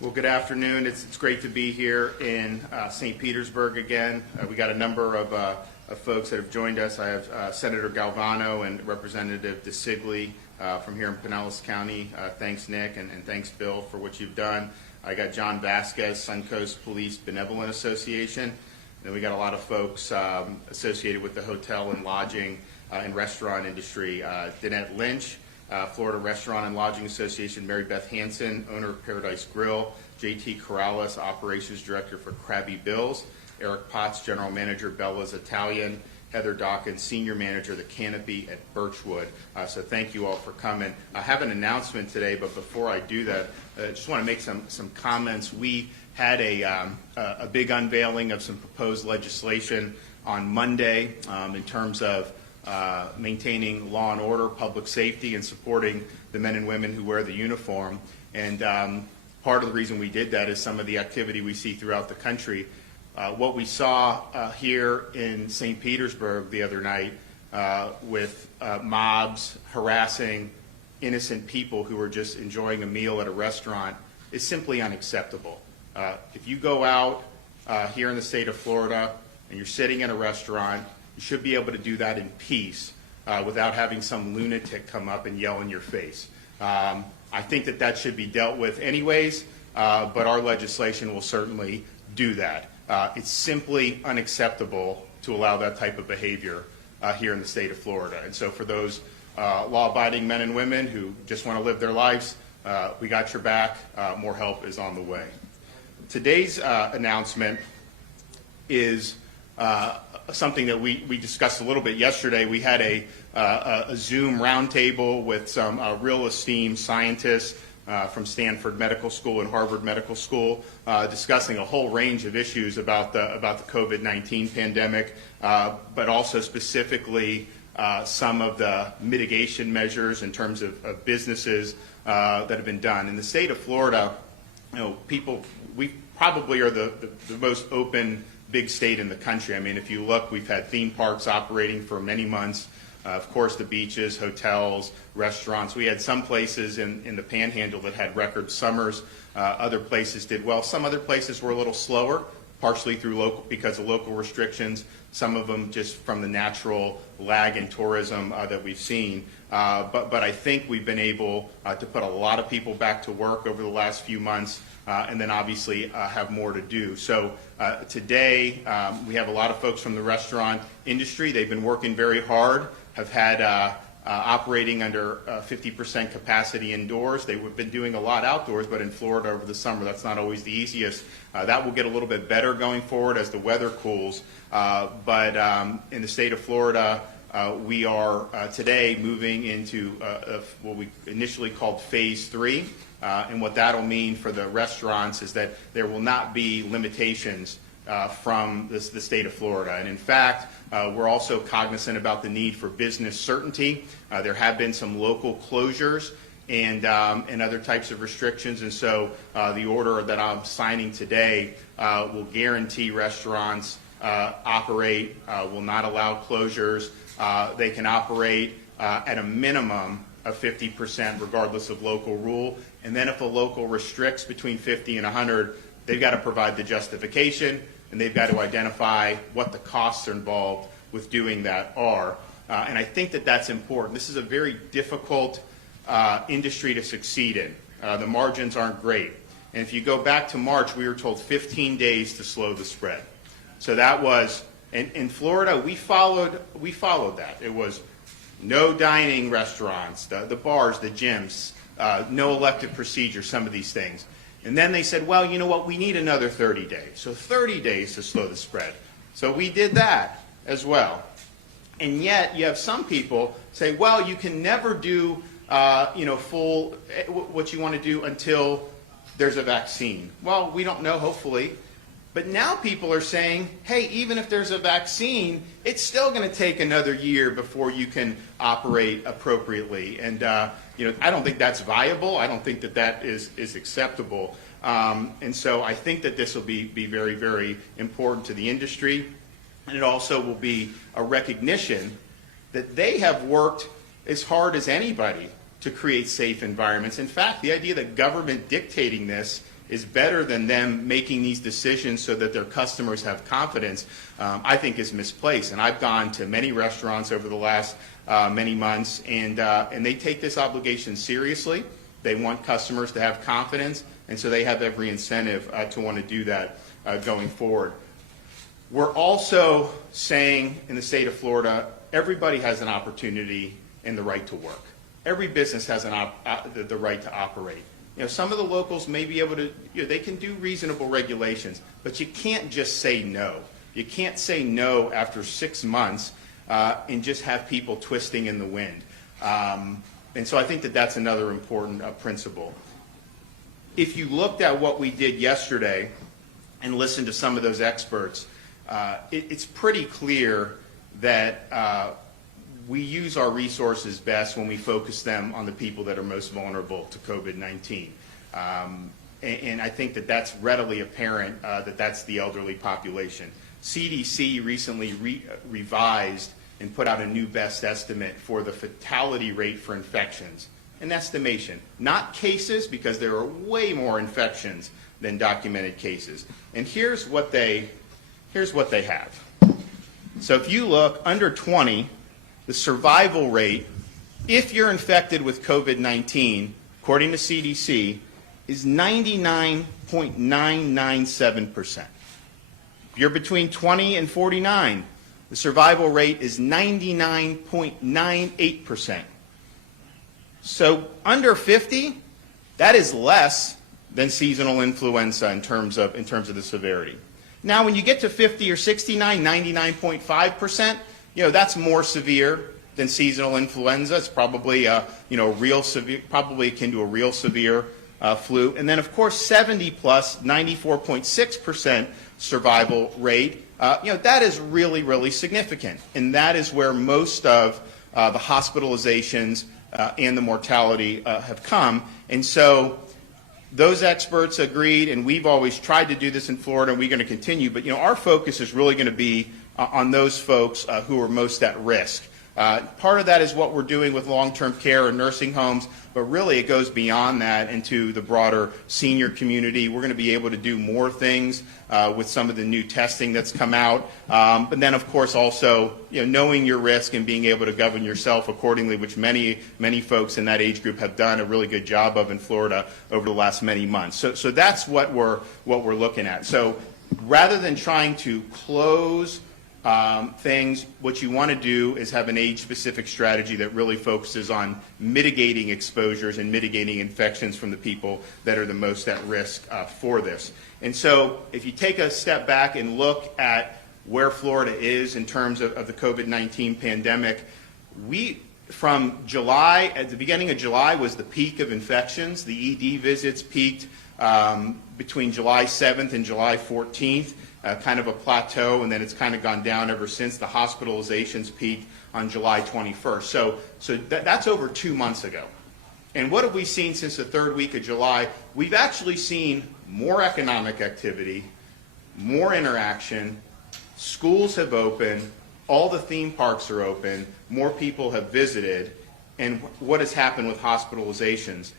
Well, good afternoon. It's great to be here in St. Petersburg again. We got a number of folks that have joined us. I have Senator Galvano and Representative DeSigli from here in Pinellas County. Thanks, Nick, and thanks, Bill, for what you've done. I got John Vasquez, Suncoast Police Benevolent Association. Then we got a lot of folks associated with the hotel and lodging and restaurant industry. Danette Lynch, Florida Restaurant and Lodging Association, Mary Beth Hansen, owner of Paradise Grill, JT Corrales, Operations Director for Krabby Bill's, Eric Potts, General Manager, Bella's Italian, Heather Dawkins, Senior Manager, The Canopy at Birchwood. So thank you all for coming. I have an announcement today, but before I do that, I just want to make some comments. We had a big unveiling of some proposed legislation on Monday in terms of maintaining law and order, public safety, and supporting the men and women who wear the uniform. And part of the reason we did that is some of the activity we see throughout the country. What we saw here in St. Petersburg the other night with mobs harassing innocent people who were just enjoying a meal at a restaurant is simply unacceptable. If you go out here in the state of Florida and you're sitting in a restaurant, you should be able to do that in peace without having some lunatic come up and yell in your face. I think that should be dealt with anyways, but our legislation will certainly do that. It's simply unacceptable to allow that type of behavior here in the state of Florida. And so for those law-abiding men and women who just want to live their lives, we got your back. More help is on the way. Today's announcement is something that we discussed a little bit yesterday. We had a Zoom roundtable with some real esteemed scientists from Stanford Medical School and Harvard Medical School discussing a whole range of issues about the COVID-19 pandemic, but also specifically some of the mitigation measures in terms of businesses that have been done. In the state of Florida, we probably are the most open big state in the country. I mean, if you look, we've had theme parks operating for many months. Of course, the beaches, hotels, restaurants. We had some places in the Panhandle that had record summers. Other places did well. Some other places were a little slower, partially because of local restrictions. Some of them just from the natural lag in tourism that we've seen. But I think we've been able to put a lot of people back to work over the last few months. And then obviously have more to do. So today we have a lot of folks from the restaurant industry. They've been working very hard, have had operating under 50% capacity indoors. They've been doing a lot outdoors, but in Florida over the summer, that's not always the easiest. That will get a little bit better going forward as the weather cools. But in the state of Florida, we are today moving into what we initially called Phase 3. And what that'll mean for the restaurants is that there will not be limitations from the state of Florida. And in fact, we're also cognizant about the need for business certainty. There have been some local closures and other types of restrictions. And so the order that I'm signing today will guarantee restaurants operate, will not allow closures. They can operate at a minimum of 50% regardless of local rule. And then if a local restricts between 50 and 100, they've got to provide the justification and they've got to identify what the costs are involved with doing that are. And I think that's important. This is a very difficult industry to succeed in. The margins aren't great. And if you go back to March, we were told 15 days to slow the spread. So that was, in Florida, we followed that. It was no dining restaurants, the bars, the gyms, no elective procedures, some of these things. And then they said, well, you know what, we need another 30 days. So 30 days to slow the spread. So we did that as well. And yet you have some people say, well, you can never do full what you want to do until there's a vaccine. Well, we don't know, hopefully. But now people are saying, hey, even if there's a vaccine, it's still going to take another year before you can operate appropriately. And I don't think that's viable. I don't think that is acceptable. And so I think that this will be very, very important to the industry. And it also will be a recognition that they have worked as hard as anybody to create safe environments. In fact, the idea that government dictating this is better than them making these decisions so that their customers have confidence, I think is misplaced. And I've gone to many restaurants over the last many months, and they take this obligation seriously. They want customers to have confidence, and so they have every incentive to want to do that going forward. We're also saying in the state of Florida, everybody has an opportunity and the right to work. Every business has the right to operate. You know, some of the locals may be able to, they can do reasonable regulations, but you can't just say no. You can't say no after 6 months and just have people twisting in the wind. And so I think that that's another important principle. If you looked at what we did yesterday and listened to some of those experts, it's pretty clear that we use our resources best when we focus them on the people that are most vulnerable to COVID-19. And I think that that's readily apparent that that's the elderly population. CDC recently revised and put out a new best estimate for the fatality rate for infections. An estimation, not cases, because there are way more infections than documented cases. And here's what they have. So if you look under 20, the survival rate, if you're infected with COVID-19, according to CDC, is 99.997%. If you're between 20 and 49, the survival rate is 99.98%. So under 50, that is less than seasonal influenza in terms of the severity. Now, when you get to 50 or 69, 99.5%, that's more severe than seasonal influenza. It's probably real severe, probably akin to a real severe flu. And then, of course, 70 plus, 94.6% survival rate. That is really, really significant, and that is where most of the hospitalizations and the mortality have come. And so those experts agreed, and we've always tried to do this in Florida, and we're going to continue. But our focus is really going to be on those folks who are most at risk. Part of that is what we're doing with long-term care and nursing homes, but really it goes beyond that into the broader senior community. We're going to be able to do more things with some of the new testing that's come out. But then, of course, also knowing your risk and being able to govern yourself accordingly, which many folks in that age group have done a really good job of in Florida over the last many months. So that's what we're looking at. So rather than trying to close things, what you want to do is have an age-specific strategy that really focuses on mitigating exposures and mitigating infections from the people that are the most at risk for this. And so if you take a step back and look at where Florida is in terms of the COVID-19 pandemic, from July, at the beginning of July was the peak of infections. The ED visits peaked between July 7th and July 14th. Kind of a plateau, and then it's kind of gone down ever since. The hospitalizations peaked on July 21st. So that's over 2 months ago. And what have we seen since the third week of July? We've actually seen more economic activity, more interaction. Schools have opened. All the theme parks are open. More people have visited. And what has happened with hospitalizations?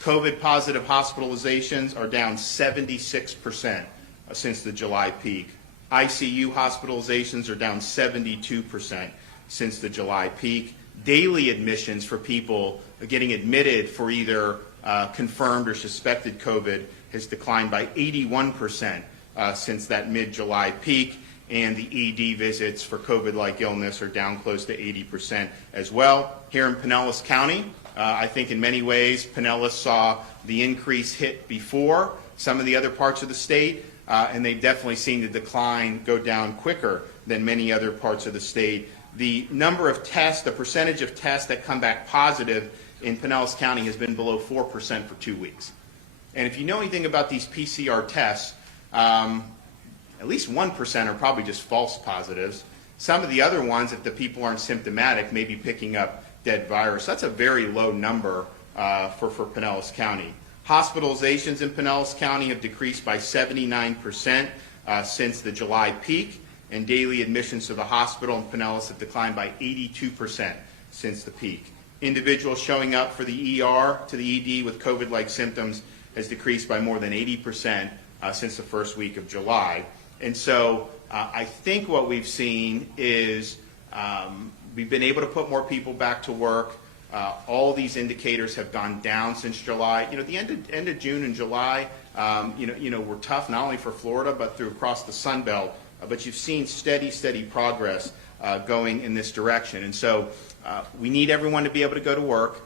COVID-positive hospitalizations are down 76%. Since the July peak. ICU hospitalizations are down 72% since the July peak. Daily admissions for people getting admitted for either confirmed or suspected COVID has declined by 81% since that mid-July peak. And the ED visits for COVID-like illness are down close to 80% as well. Here in Pinellas County, I think in many ways Pinellas saw the increase hit before some of the other parts of the state. And they've definitely seen the decline go down quicker than many other parts of the state. The number of tests, the percentage of tests that come back positive in Pinellas County has been below 4% for 2 weeks. And if you know anything about these PCR tests, at least 1% are probably just false positives. Some of the other ones, if the people aren't symptomatic, may be picking up dead virus. That's a very low number for Pinellas County. Hospitalizations in Pinellas County have decreased by 79% since the July peak, and daily admissions to the hospital in Pinellas have declined by 82% since the peak. Individuals showing up for the ER to the ED with COVID-like symptoms has decreased by more than 80% since the first week of July. And so I think what we've seen is we've been able to put more people back to work. All these indicators have gone down since July. You know, the end of June and July, were tough not only for Florida but through across the Sun Belt. But you've seen steady progress going in this direction. And so we need everyone to be able to go to work.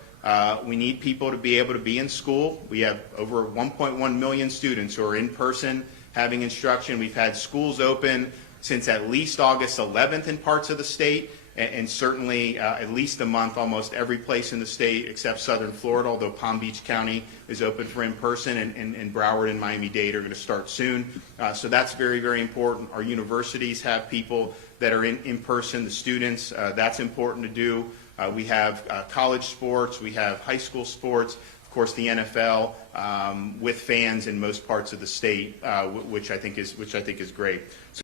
We need people to be able to be in school. We have over 1.1 million students who are in person having instruction. We've had schools open since at least August 11th in parts of the state, and certainly at least a month almost every place in the state except southern Florida, although Palm Beach County is open for in-person, and Broward and Miami-Dade are going to start soon. So that's very important. Our universities have people that are in person, the students. That's important to do. We have college sports. We have high school sports. Of course, the NFL with fans in most parts of the state, which I think is great.